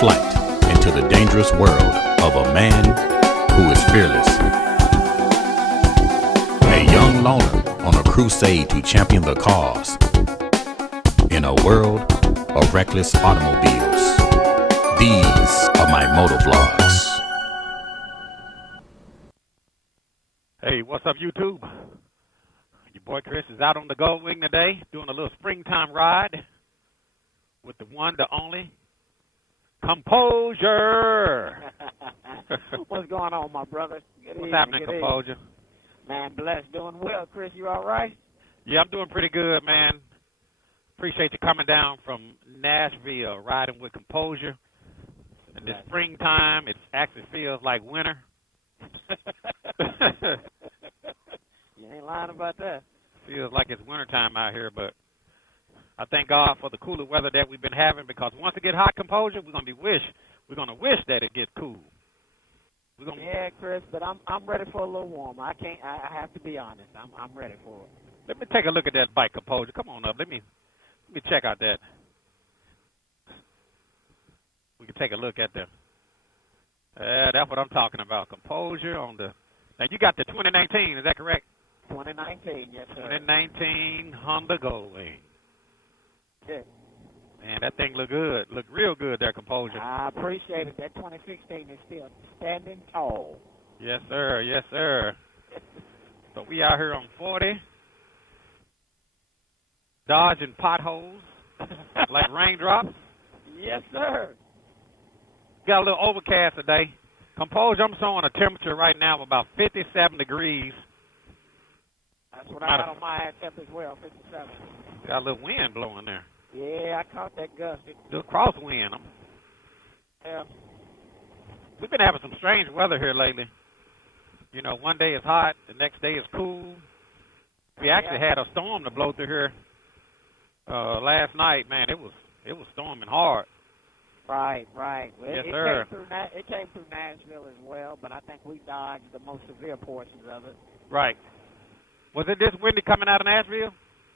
flight into the dangerous world of a man who is fearless. A young loner on a crusade to champion the cause in a world of reckless automobiles. These are my motovlogs. Hey, what's up, YouTube? Your boy Chris is out on the Gold Wing today, doing a little springtime ride with the one, the only, Composure. What's going on, my brother? What's happening, Composure? Man, blessed, doing well. Chris, you all right? Yeah, I'm doing pretty good, man. Appreciate you coming down from Nashville, riding with Composure. In this springtime, it actually feels like winter. You ain't lying about that. Feels like it's wintertime out here, but I thank God for the cooler weather that we've been having, because once it get hot, Composure, we're gonna wish that it get cool. Yeah, Chris, but I'm ready for a little warmer. I have to be honest. I'm ready for it. Let me take a look at that bike, Composure. Come on up. Let me check out that. We can take a look at the. That's what I'm talking about. Composure on the. Now you got the 2019. Is that correct? 2019, yes, sir. 2019 Honda Gold Wing. Yeah. Man, that thing look good. Look real good there, Composure. I appreciate it. That 2016 is still standing tall. Yes, sir. Yes, sir. So we out here on 40, dodging potholes like raindrops. Yes, sir. Got a little overcast today. Composure, I'm showing a temperature right now of about 57 degrees. That's what I got on my ad temp as well, 57. Got a little wind blowing there. Yeah, I caught that gust. Little crosswind. Yeah. We've been having some strange weather here lately. You know, one day it's hot, the next day it's cool. We actually had a storm to blow through here last night. Man, it was storming hard. Right. Well, yes, sir. It came through Nashville as well, but I think we dodged the most severe portions of it. Right. Was it this windy coming out of Nashville?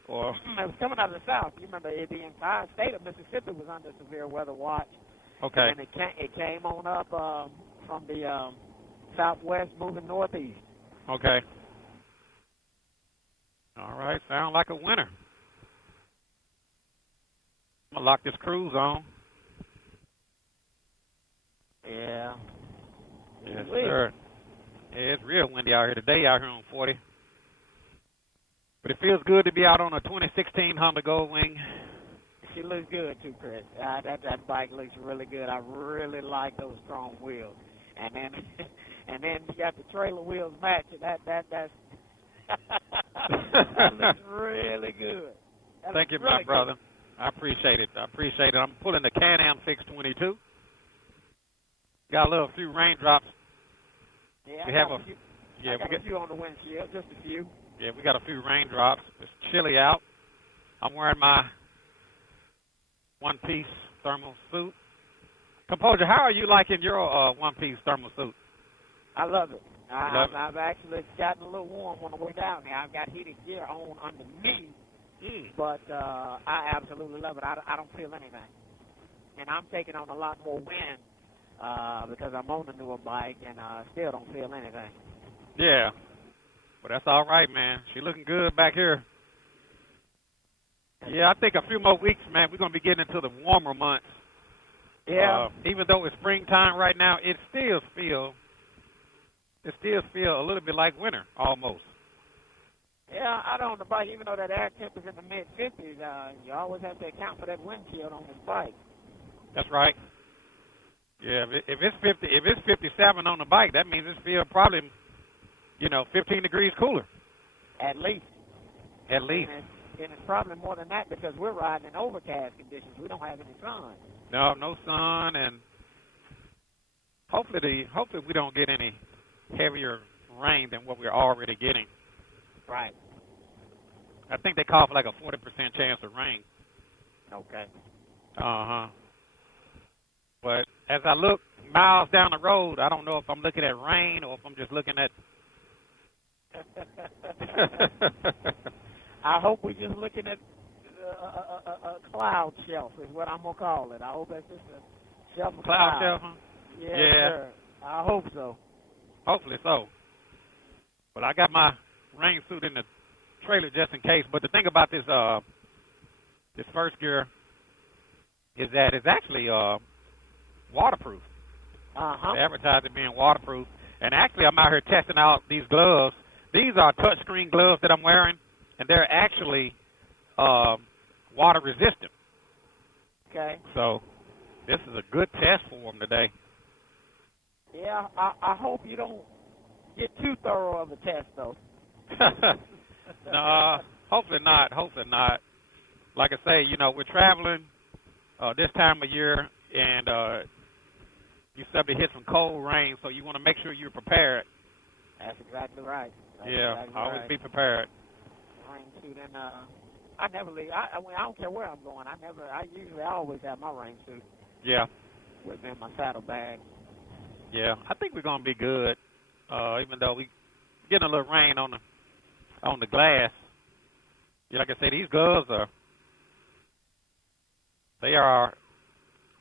Or it was coming out of the south. You remember the entire state of Mississippi was under severe weather watch. Okay. And it came on up from the southwest moving northeast. Okay. All right. Sound like a winter. I'm going to lock this cruise on. Yeah. Yes, sir. Yeah, it's real windy out here today, out here on 40. But it feels good to be out on a 2016 Honda Gold Wing. She looks good too, Chris. That bike looks really good. I really like those chrome wheels, and then you got the trailer wheels matching. That's that looks really good. Thank you, my brother. I appreciate it. I'm pulling the Can-Am Fix 22. Got a few raindrops. Yeah, we have a few on the windshield, just a few. Yeah, we got a few raindrops. It's chilly out. I'm wearing my one-piece thermal suit. Composure, how are you liking your one-piece thermal suit? I love it. I've actually gotten a little warm on the way down there. I've got heated gear on underneath, but I absolutely love it. I don't feel anything. And I'm taking on a lot more wind because I'm on the newer bike, and still don't feel anything. Yeah. But that's all right, man. She's looking good back here. Yeah, I think a few more weeks, man, we're going to be getting into the warmer months. Yeah. Even though it's springtime right now, it still feel a little bit like winter, almost. Yeah, I don't know the bike, even though that air temp is in the mid-50s, you always have to account for that windshield on this bike. That's right. Yeah, if it's 57 on the bike, that means it's feel probably 15 degrees cooler. At least. At least. And it's probably more than that because we're riding in overcast conditions. We don't have any sun. No sun, and hopefully we don't get any heavier rain than what we're already getting. Right. I think they call for like a 40% chance of rain. Okay. Uh-huh. But as I look miles down the road, I don't know if I'm looking at rain or if I'm just looking at I hope we're just looking at a cloud shelf is what I'm going to call it. I hope that's just a Cloud shelving? Yeah, Yeah. sir. I hope so. Hopefully so. But I got my rain suit in the trailer just in case. But the thing about this this first gear is that it's actually waterproof. They advertise it being waterproof. And actually, I'm out here testing out these gloves. These are touchscreen gloves that I'm wearing, and they're actually water resistant. Okay. So this is a good test for them today. Yeah, I hope you don't get too thorough of a test, though. No, hopefully not. Hopefully not. Like I say, you know, we're traveling this time of year, and you're subject to hit some cold rain, so you want to make sure you're prepared. That's exactly right. Always be prepared. Rain suit, and I never leave. I mean, I don't care where I'm going. I always have my rain suit. Yeah. With me in my saddle bag. Yeah, I think we're gonna be good, even though we getting a little rain on the glass. Yeah, like I say, these gloves they are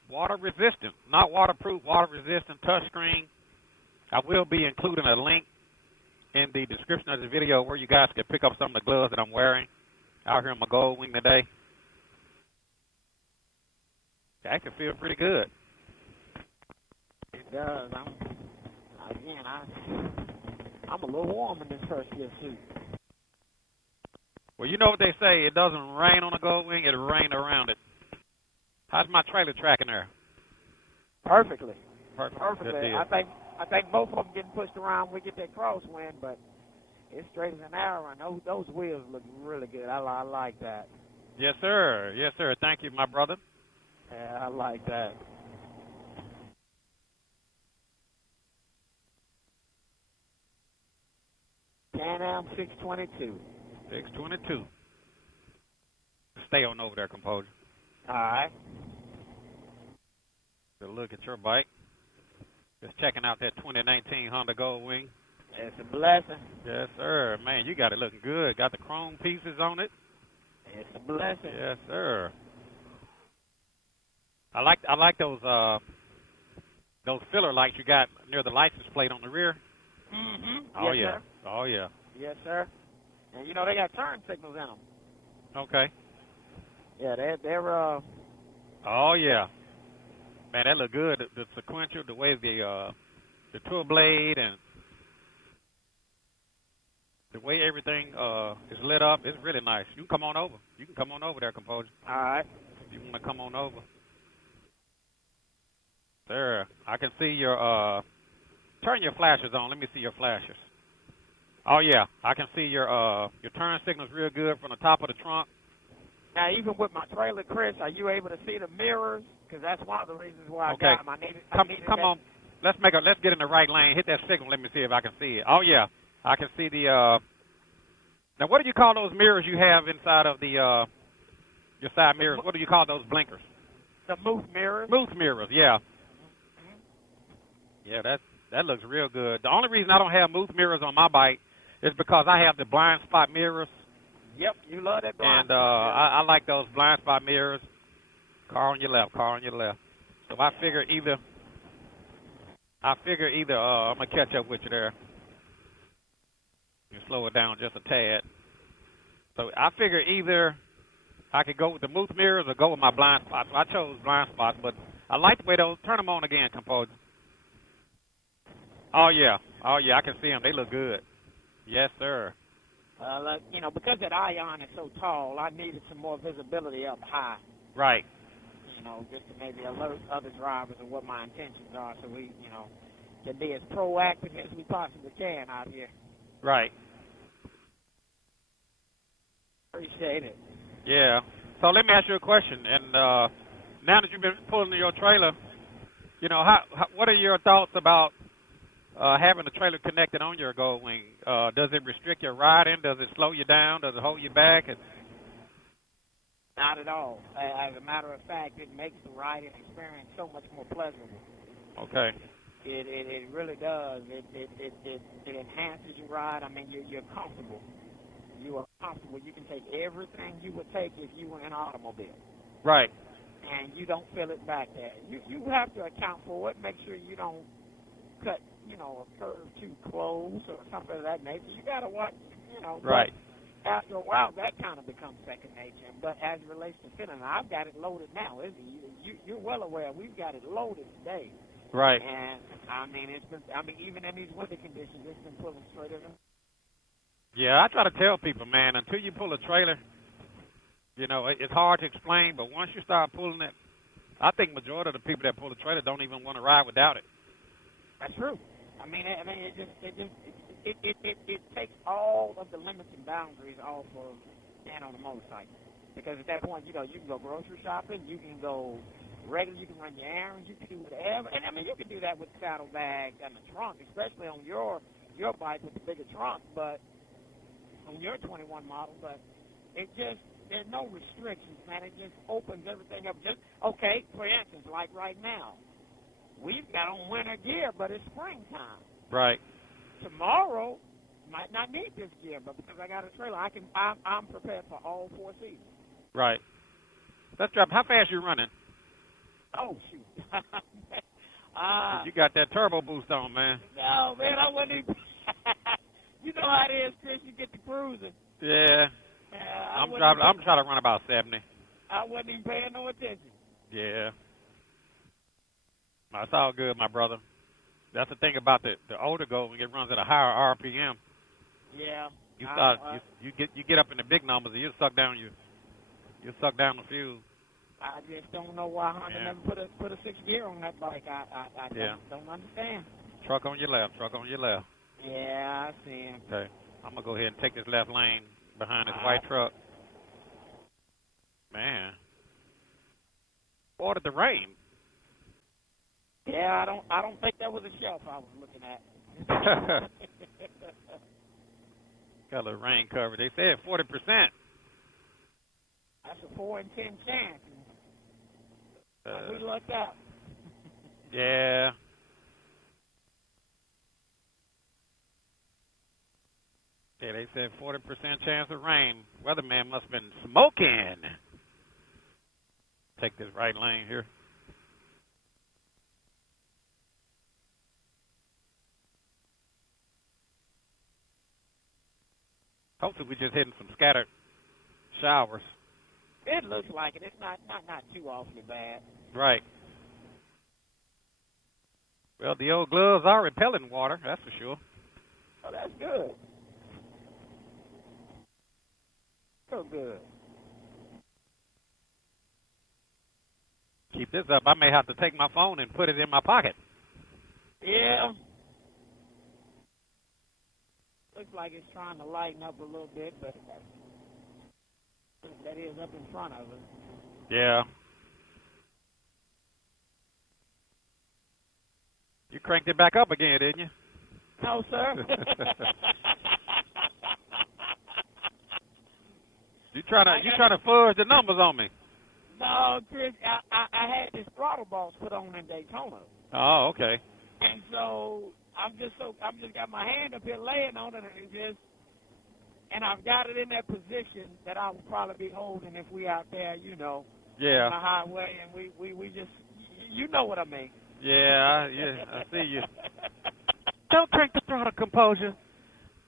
water resistant, not waterproof, water resistant, touchscreen. I will be including a link in the description of the video where you guys can pick up some of the gloves that I'm wearing out here on my Gold Wing today. That can feel pretty good. It does. I'm a little warm in this first gear suit. Well, you know what they say, it doesn't rain on a Gold Wing, it'll rain around it. How's my trailer tracking there? Perfectly. Perfectly. I think both of them getting pushed around. We get that crosswind, but it's straight as an arrow, and those wheels look really good. I like that. Yes, sir. Yes, sir. Thank you, my brother. Yeah, I like that. Can-Am 622. 622. Stay on over there, composer. All right. Good look at your bike. Just checking out that 2019 Honda Gold Wing. It's a blessing. Yes, sir. Man, you got it looking good. Got the chrome pieces on it. It's a blessing. Yes, sir. I like those filler lights you got near the license plate on the rear. Mm-hmm. Oh, yes, yeah. Sir. Oh, yeah. Yes, sir. And, you know, they got turn signals in them. Okay. Yeah, they're Oh, yeah. Man, that look good. The sequential, the way the tour blade and the way everything is lit up, it's really nice. You can come on over. You can come on over there, composer. all right. If you want to come on over. There. I can see your turn your flashers on. Let me see your flashers. Oh yeah, I can see your turn signals real good from the top of the trunk. Now, even with my trailer, Chris, are you able to see the mirrors? Because that's one of the reasons why I got them. Come on. Let's get in the right lane. Hit that signal. Let me see if I can see it. Oh yeah, I can see the. Now, what do you call those mirrors you have inside of the your side mirrors? What do you call those blinkers? The Moose mirrors. Moose mirrors. Yeah. Yeah, that looks real good. The only reason I don't have moose mirrors on my bike is because I have the blind spot mirrors. Yep, you love that blind spot. And I like those blind spot mirrors. Car on your left. So I figure either I'm gonna catch up with you there. You slow it down just a tad. So I figure either I could go with the moose mirrors or go with my blind spots. So I chose blind spots, but I like the way those. Turn them on again, composer. Oh yeah, I can see them. They look good. Yes, sir. You know, because that ion is so tall, I needed some more visibility up high. Right. You know, just to maybe alert other drivers of what my intentions are, so we, you know, can be as proactive as we possibly can out here. Right. Appreciate it. Yeah. So let me ask you a question. And now that you've been pulling your trailer, you know, what are your thoughts about having the trailer connected on your Gold Wing? Does it restrict your riding? Does it slow you down? Does it hold you back? Not at all. As a matter of fact, it makes the riding experience so much more pleasurable. Okay. It really does. It enhances your ride. I mean, you're comfortable. You are comfortable. You can take everything you would take if you were in an automobile. Right. and you don't fill it back there. You have to account for it. Make sure you don't cut, a curve too close or something of that nature. You got to watch, Right. After a while, that kind of becomes second nature. But as it relates to filling, I've got it loaded now, isn't it? You're well aware we've got it loaded today. Right. And, even in these winter conditions, it's been pulling straight in. Yeah, I try to tell people, man, until you pull a trailer, it's hard to explain, but once you start pulling it, I think majority of the people that pull a trailer don't even want to ride without it. That's true. It takes all of the limits and boundaries off of being on a motorcycle. Because at that point, you can go grocery shopping, you can go regular, you can run your errands, you can do whatever. And you can do that with the saddlebag and the trunk, especially on your bike with the bigger trunk, but on your 21 model. But there's no restrictions, man. It just opens everything up. Okay, for instance, like right now, we've got on winter gear, but it's springtime. Right. Tomorrow, might not need this gear, but because I got a trailer, I'm prepared for all 4 seasons. Right. Let's drop. How fast you running? Oh, shoot. You got that turbo boost on, man. No, man, I wasn't even. You know how it is, Chris. You get to cruising. Yeah. I'm trying to run about 70. I wasn't even paying no attention. Yeah. That's all good, my brother. That's the thing about the older go when it runs at a higher RPM. Yeah. You get up in the big numbers and you suck down the fuel. I just don't know why Honda never put a 6 gear on that bike. I don't understand. Truck on your left. Yeah, I see him. Okay. I'm gonna go ahead and take this left lane behind this white truck. Man. Ordered the rain. Yeah, I don't think that was a shelf I was looking at. Got a little rain cover. They said 40%. That's a 4 in 10 chance. We lucked out. Yeah. Yeah, they said 40% chance of rain. Weatherman must have been smoking. Take this right lane here. Hopefully we're just hitting some scattered showers. It looks like it. It's not too awfully bad. Right. Well, the old gloves are repelling water, that's for sure. Oh, that's good. So good. Keep this up. I may have to take my phone and put it in my pocket. Yeah. Looks like it's trying to lighten up a little bit, but that is up in front of us. Yeah. You cranked it back up again, didn't you? No, sir. You trying to fudge the numbers on me? No, Chris. I had this throttle boss put on in Daytona. Oh, okay. And so I'm just got my hand up here laying on it, and I've got it in that position that I would probably be holding if we out there, on the highway, and we just, what I mean. Yeah, I see you. Don't crank the throttle, composure.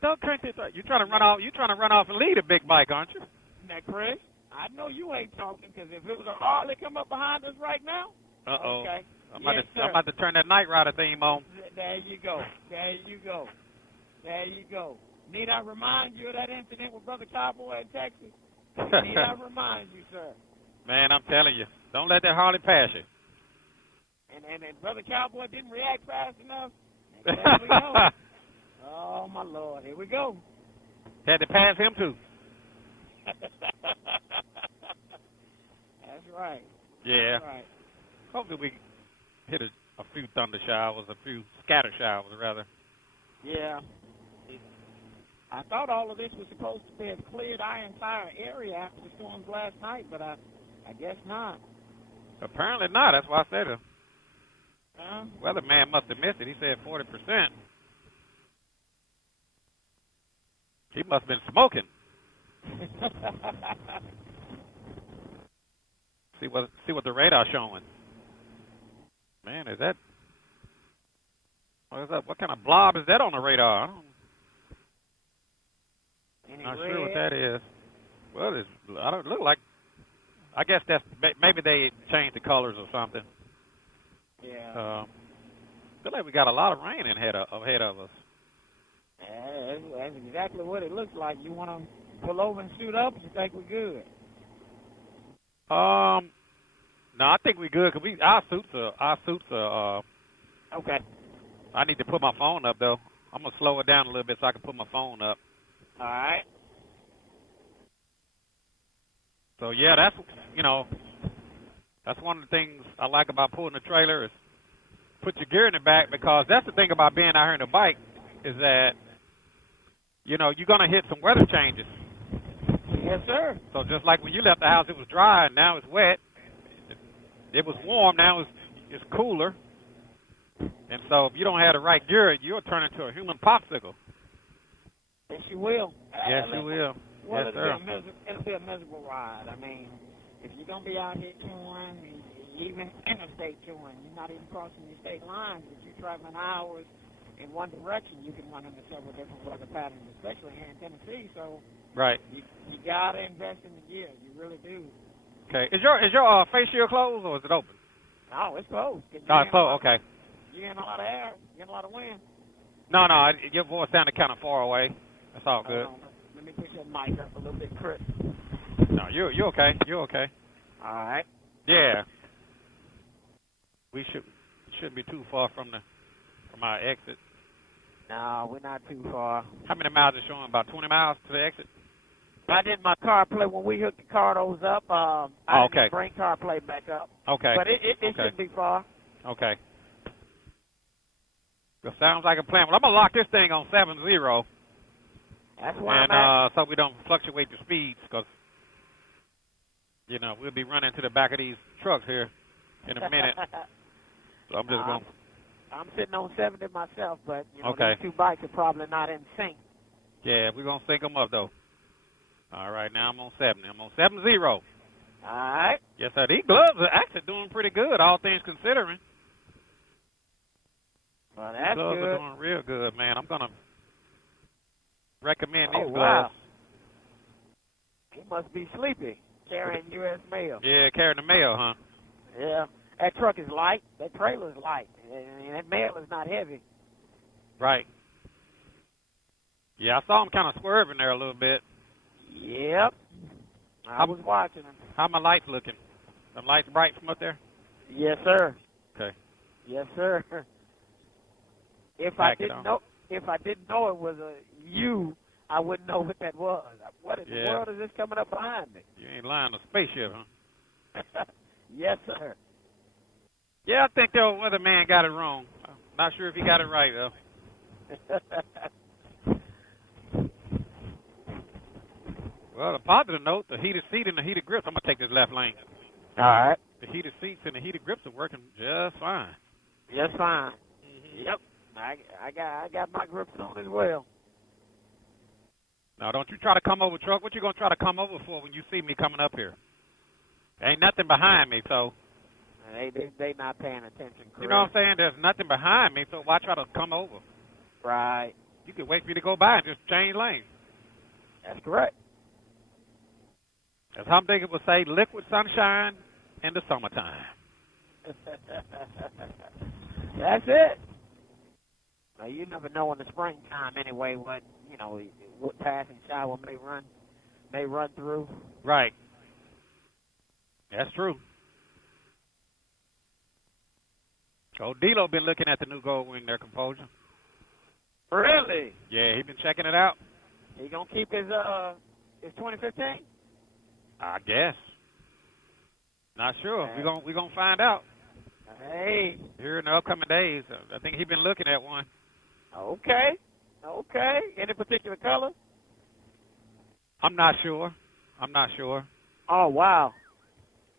Don't crank the throttle. You trying to run off and lead a big bike, aren't you? Now, Chris, I know you ain't talking, because if it was a Harley come up behind us right now, okay. I'm about to turn that Night Rider theme on. There you go. Need I remind you of that incident with Brother Cowboy in Texas? Need I remind you, sir? Man, I'm telling you, don't let that Harley pass you. And Brother Cowboy didn't react fast enough. There we go. Oh, my Lord. Here we go. Had to pass him, too. That's right. Yeah. That's right. Hopefully we hit a few thunder showers, a few scatter showers, rather. Yeah. I thought all of this was supposed to have cleared our entire area after the storms last night, but I guess not. Apparently not. That's why I said it. Weatherman must have missed it. He said 40%. He must have been smoking. See See what the radar's showing. Man, is that? What is that? What kind of blob is that on the radar? I'm not sure what that is. Well, I don't look like. I guess that's maybe they changed the colors or something. Yeah. Feel like we got a lot of rain ahead of us. That's exactly what it looks like. You want to pull over and shoot up? You think we're good? No, I think we're good because our suits are. Okay. I need to put my phone up though. I'm gonna slow it down a little bit so I can put my phone up. All right. So yeah, that's one of the things I like about pulling a trailer is put your gear in the back, because that's the thing about being out here on the bike is that you're gonna hit some weather changes. Yes, sir. So just like when you left the house, it was dry and now it's wet. It was warm, now it's cooler. And so if you don't have the right gear, you'll turn into a human popsicle. Yes, you will. Yes, you will. Well, yes, sir. It'll be a miserable ride. I mean, if you're going to be out here touring, even interstate touring, you're not even crossing your state lines. If you're traveling hours in one direction, you can run into several different weather patterns, especially here in Tennessee. So right. You got to invest in the gear. You really do. Okay. Is your face shield closed or is it open? No, it's closed. Oh, it's closed. Okay. You're getting a lot of air. You're getting a lot of wind. No, your voice sounded kind of far away. That's all good. Let me push your mic up a little bit, Chris. No, you're okay. You're okay. All right. Yeah. We shouldn't be too far from our exit. No, we're not too far. How many miles is it showing? About 20 miles to the exit? I did my CarPlay when we hooked the cardos up. I didn't bring CarPlay back up. Okay. But it shouldn't be far. Okay. That sounds like a plan. Well, I'm going to lock this thing on 7-0. That's why I'm at. So we don't fluctuate the speeds, because, we'll be running to the back of these trucks here in a minute. So I'm just going to... I'm sitting on 70 myself, but, okay. These two bikes are probably not in sync. Yeah, we're going to sync them up, though. All right, now I'm on 70. I'm on 7-0. All right. Yes, sir. These gloves are actually doing pretty good, all things considering. Well, that's these gloves good. are doing real good, man. I'm going to recommend these gloves. Wow. He must be sleepy, carrying U.S. mail. Yeah, carrying the mail, huh? Yeah. That truck is light. That trailer is light. And that mail is not heavy. Right. Yeah, I saw him kind of swerving there a little bit. Yep. I was watching him. How my lights looking? Them lights bright from up there? Yes, sir. Okay. Yes, sir. If I didn't know it was a U, I wouldn't know what that was. What in the world is this coming up behind me? You ain't lying, a spaceship, huh? Yes, sir. Yeah, I think the old weatherman got it wrong. I'm not sure if he got it right, though. Well, the positive note, the heated seat and the heated grips. I'm going to take this left lane. All right. The heated seats and the heated grips are working just fine. Just fine. Mm-hmm. Yep. I got my grips on as well. Now, don't you try to come over, truck. What you going to try to come over for when you see me coming up here? Ain't nothing behind me, so... They not paying attention, Chris. You know what I'm saying? There's nothing behind me, so why try to come over? Right. You could wait for you to go by and just change lanes. That's correct. As Hum Digger would say, liquid sunshine in the summertime. That's it. Now, you never know in the springtime anyway what passing shower may run through. Right. That's true. Old D-Lo been looking at the new Gold Wing there, Composure. Really? Yeah, he been checking it out. He gonna keep his 2015? I guess. Not sure. We gonna find out. Hey. Here in the upcoming days. I think he been looking at one. Okay. Any particular color? I'm not sure. Oh wow.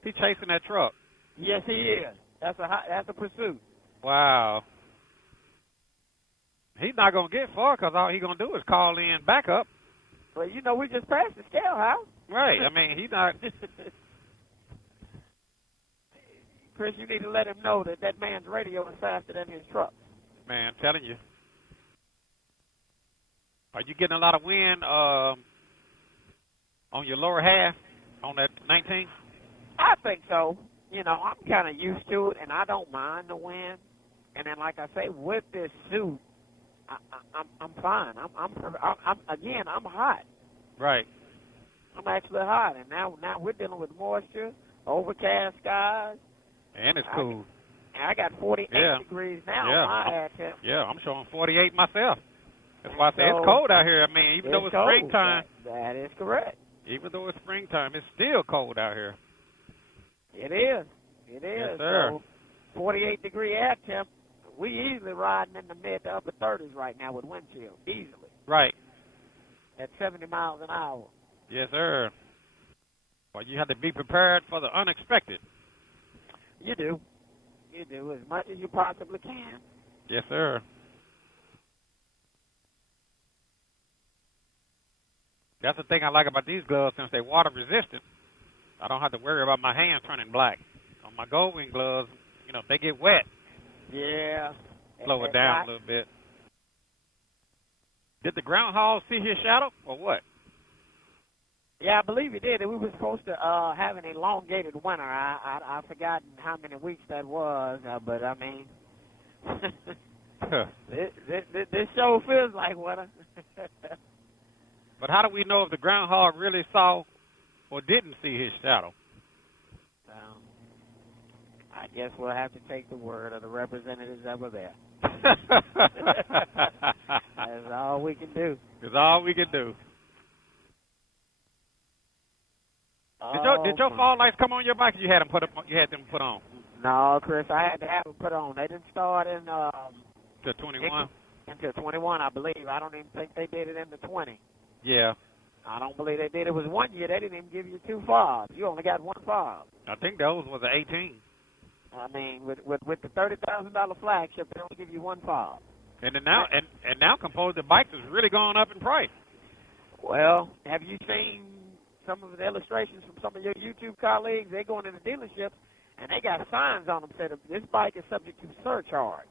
He chasing that truck. Yes, he is. That's a pursuit. Wow. He's not gonna get far because all he gonna do is call in backup. Well, we just passed the scale house. Right. I mean, he's not. Chris, you need to let him know that that man's radio is faster than his truck. Man, I'm telling you. Are you getting a lot of wind on your lower half on that 19? I think so. You know, I'm kind of used to it, and I don't mind the wind. And then, like I say, with this suit, I'm fine. I'm hot. Right. I'm actually hot, and now we're dealing with moisture, overcast skies. And it's cool. I got 48 degrees now. Yeah, I'm showing 48 myself. That's why I say it's cold out here. I mean, even though it's springtime. That is correct. Even though it's springtime, it's still cold out here. It is. It is. Yes, sir. So 48-degree air temp. We easily riding in the mid to upper 30s right now with wind chill. Easily. Right. At 70 miles an hour. Yes, sir. Well, you have to be prepared for the unexpected. You do. You do as much as you possibly can. Yes, sir. That's the thing I like about these gloves. Since they're water resistant, I don't have to worry about my hands turning black. On my Goldwing gloves, you know, if they get wet, yeah, slow it down a little bit. Did the groundhog see his shadow or what? Yeah, I believe he did. We were supposed to have an elongated winter. I've forgotten how many weeks that was, but I mean, this show feels like winter. But how do we know if the groundhog really saw or didn't see his shadow? I guess we'll have to take the word of the representatives that were there. That's all we can do. That's all we can do. Did your fog lights come on your bike? Or you had them put on. No, Chris, I had to have them put on. They didn't start in to 21. Until 21, I believe. I don't even think they did it in the 20. Yeah. I don't believe they did. It was 1 year. They didn't even give you 2 fobs. You only got 1 fob. I think those was an 18. I mean, with the $30,000 flagship, they only give you 1 fob. And then now and now composite bikes is really going up in price. Well, have you seen some of the illustrations from some of your YouTube colleagues? They're going into dealerships and they got signs on them that said this bike is subject to surcharge.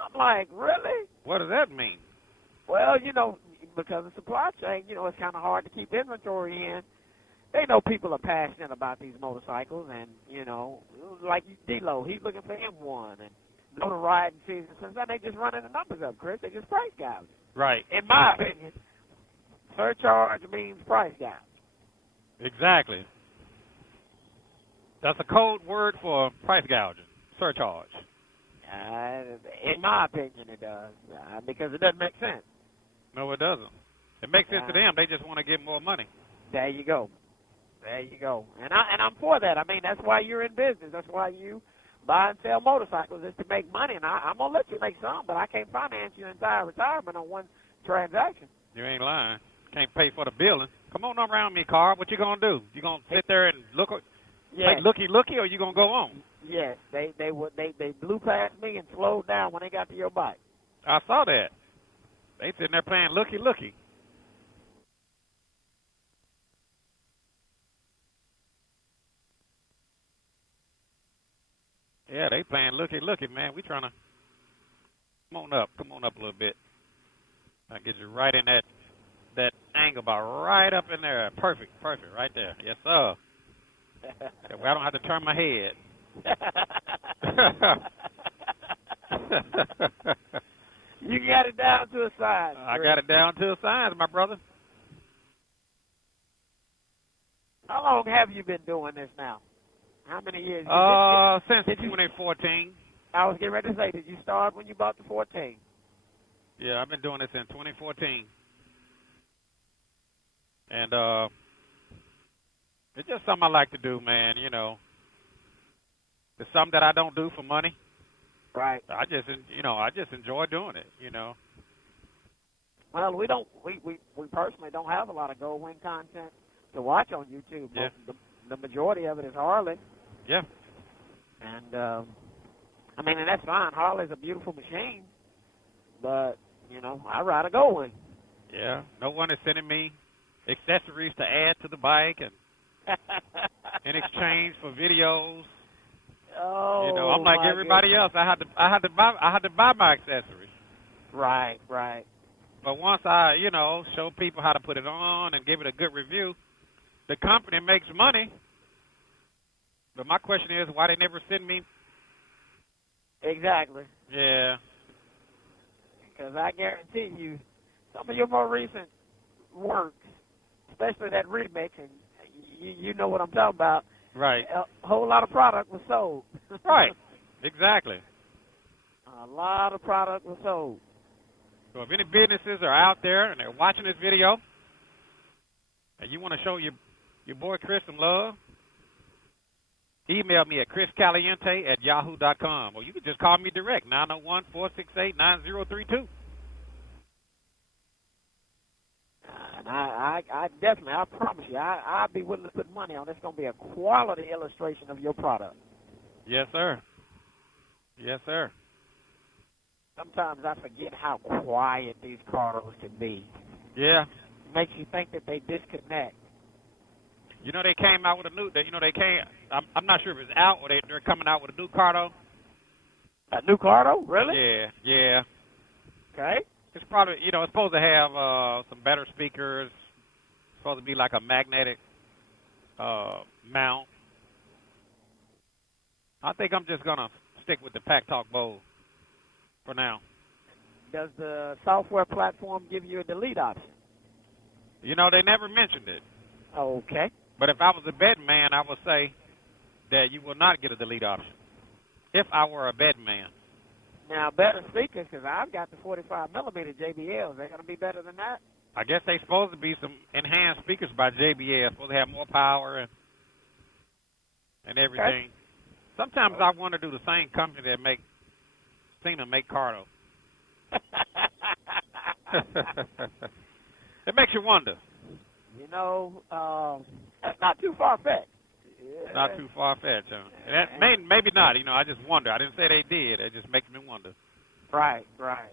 I'm like, really? What does that mean? Well, you know, because of supply chain, you know, it's kind of hard to keep inventory in. They know people are passionate about these motorcycles, and, you know, like D-Lo, he's looking for M1, and know the riding season. Since then, they just running the numbers up, Chris. They just price gouge. Right. In my opinion, surcharge means price gouge. Exactly. That's a code word for price gouging, surcharge. In my opinion, it does, because it doesn't make sense. No, it doesn't. It makes sense to them. They just want to get more money. There you go. There you go. And I'm for that. I mean, that's why you're in business. That's why you buy and sell motorcycles, is to make money. And I'm going to let you make some, but I can't finance your entire retirement on one transaction. You ain't lying. Can't pay for the billing. Come on around me, Carl. What you going to do? You going to sit there and look, like looky, or you going to go on? Yes. They blew past me and slowed down when they got to your bike. I saw that. They sitting there playing looky. Yeah, they playing looky, man. We trying to come on up a little bit. I get you right in that angle bar, right up in there. Perfect, right there. Yes, sir. That way I don't have to turn my head. You got it down to a science. I got it down to a science, my brother. How long have you been doing this now? How many years? Since 2014. I was getting ready to say, did you start when you bought the 14? Yeah, I've been doing this in 2014. And it's just something I like to do, man, you know. It's something that I don't do for money. Right. I just enjoy doing it, you know. Well, we personally don't have a lot of Goldwing content to watch on YouTube. Yeah. The majority of it is Harley. Yeah. And, I mean, and that's fine. Harley's a beautiful machine. But, you know, I ride a Goldwing. Yeah. No one is sending me accessories to add to the bike and in exchange for videos. Oh, you know, I'm like my everybody goodness. else. I had to buy my accessories. Right, right. But once I, you know, show people how to put it on and give it a good review, the company makes money. But my question is, why they never send me? Exactly. Yeah. Because I guarantee you, some of your more recent works, especially that remix, and you know what I'm talking about. Right. A whole lot of product was sold. Right. Exactly. A lot of product was sold. So if any businesses are out there and they're watching this video, and you want to show your boy Chris some love, email me at chriscaliente@yahoo.com, or you can just call me direct, 901-468-9032. And I definitely, I promise you, I'll be willing to put money on it's going to be a quality illustration of your product. Yes, sir. Yes, sir. Sometimes I forget how quiet these cardos can be. Yeah. Makes you think that they disconnect. You know, they came out with a new, I'm not sure if it's out or they're coming out with a new cardo. A new cardo? Really? Yeah, yeah. Okay. It's probably, you know, it's supposed to have some better speakers. It's supposed to be like a magnetic mount. I think I'm just going to stick with the Pack Talk Bowl for now. Does the software platform give you a delete option? You know, they never mentioned it. Okay. But if I was a betting man, I would say that you will not get a delete option. If I were a betting man. Now, better speakers, because I've got the 45 millimeter JBLs. They're going to be better than that? I guess they're supposed to be some enhanced speakers by JBL. Supposed to have more power and everything. Okay. Sometimes I wonder, do the same company that seem to make cardo. It makes you wonder. You know, that's not too far-fetched. Yeah. Not too far-fetched. Maybe not. You know, I just wonder. I didn't say they did. It just makes me wonder. Right, right.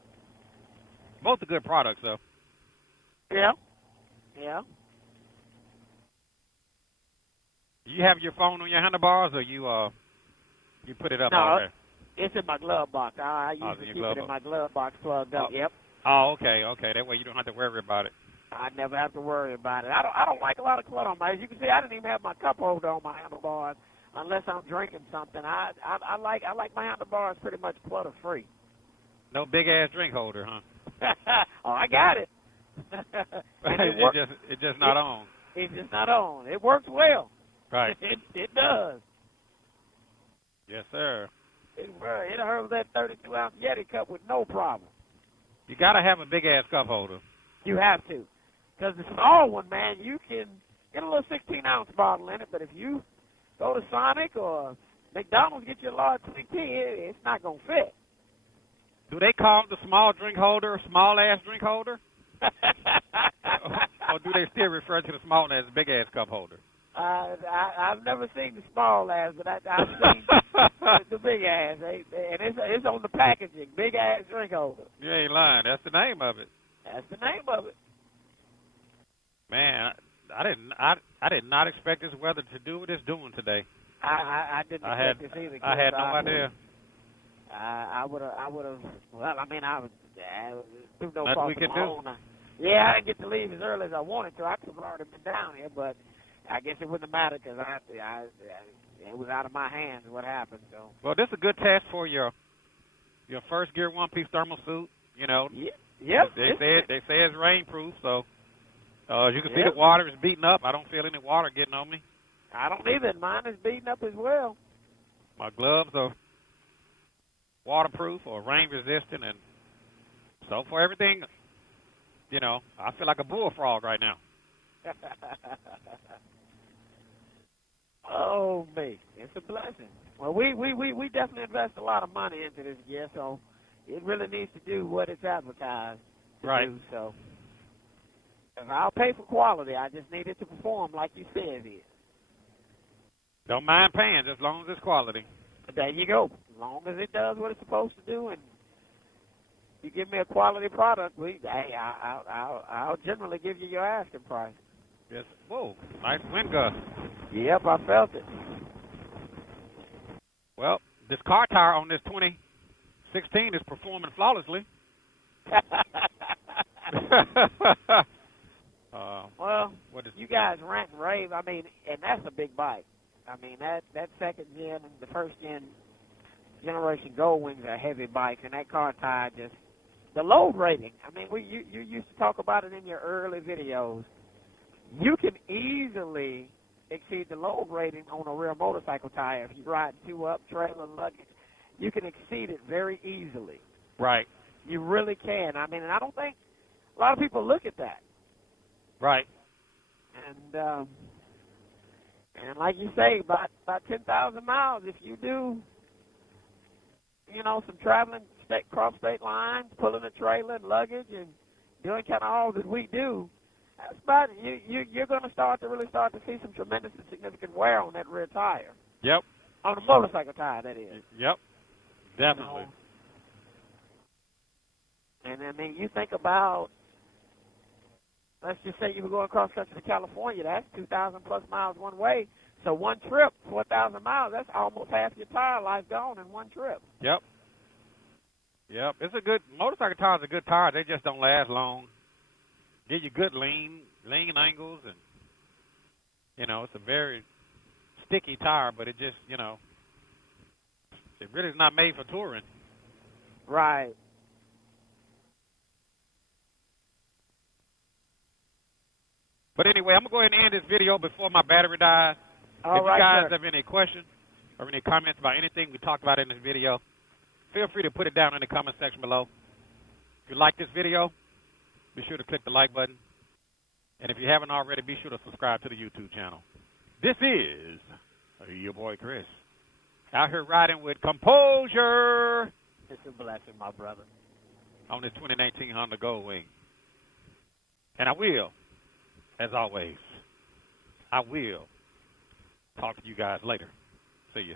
Both are good products, though. Yeah, yeah. Do you have your phone on your handlebars, or you put it up all there? It's in my glove box. I usually keep it in my glove box plugged up. Yep. Oh, okay. That way you don't have to worry about it. I never have to worry about it. I don't like a lot of clutter on my. As you can see, I didn't even have my cup holder on my handlebars unless I'm drinking something. I like my handlebars pretty much clutter free. No big ass drink holder, huh? Oh, I got it. It's just not on. It's just not on. It works well. Right. It does. Yes, sir. It hurls that 32-ounce Yeti cup with no problem. You got to have a big ass cup holder. You have to. Because the small one, man, you can get a little 16-ounce bottle in it, but if you go to Sonic or McDonald's, get you a large 16, it's not going to fit. Do they call the small drink holder small-ass drink holder? Or do they still refer to the small as big-ass cup holder? I've never seen the small ass, but I've seen the big ass. And it's on the packaging, big ass drink holder. You ain't lying. That's the name of it. That's the name of it. Man, I did not expect this weather to do what it's doing today. I didn't expect this either. I had no idea. I would have. Well, I mean, I was through no Nothing fault we of could my do. own. Yeah, I didn't get to leave as early as I wanted to. I could have already been down here, but I guess it wouldn't have mattered because it was out of my hands what happened. So. Well, this is a good test for your first gear one-piece thermal suit. You know. Yep. They say it's rainproof, so as you can see, the water is beating up. I don't feel any water getting on me. I don't either. Mine is beating up as well. My gloves are waterproof or rain resistant, and so for everything, you know, I feel like a bullfrog right now. Oh, me. It's a blessing. Well, we definitely invest a lot of money into this gear, so it really needs to do what it's advertised to do. So, and I'll pay for quality. I just need it to perform like you said it is. Don't mind paying, just as long as it's quality. There you go. As long as it does what it's supposed to do, and you give me a quality product, I'll generally give you your asking price. Yes. Whoa, nice wind gust. Yep, I felt it. Well, this car tire on this 2016 is performing flawlessly. Well, you guys rant and rave. I mean, and that's a big bike. I mean, that second gen and the first generation Gold Wings are heavy bikes, and that car tire just the load rating. I mean, you used to talk about it in your early videos. You can easily exceed the load rating on a real motorcycle tire. If you ride 2-up, trailer, luggage, you can exceed it very easily. Right. You really can. I mean, and I don't think a lot of people look at that. Right. And like you say, about 10,000 miles, if you do, you know, some traveling cross state lines, pulling a trailer and luggage, and doing kind of all that we do, that's about you're going to really start to see some tremendous and significant wear on that rear tire. Yep. On a motorcycle tire, that is. Yep. Definitely. You know? And I mean, you think about, let's just say you were going cross country to California. That's 2,000 plus miles one way. So one trip, 4,000 miles. That's almost half your tire life gone in one trip. Yep. Yep. It's a good motorcycle tires. Are good tires. They just don't last long. Give you good lean angles, and you know, it's a very sticky tire. But it just, you know, it really is not made for touring. Right. But anyway, I'm going to go ahead and end this video before my battery dies. All if right, you guys sir. have any questions or any comments about anything we talked about in this video, feel free to put it down in the comment section below. If you like this video, be sure to click the like button. And if you haven't already, be sure to subscribe to the YouTube channel. This is your boy Chris, out here riding with composure. It's a blessing, my brother. On this 2019 Honda Gold Wing. And I will, as always, I will talk to you guys later. See you.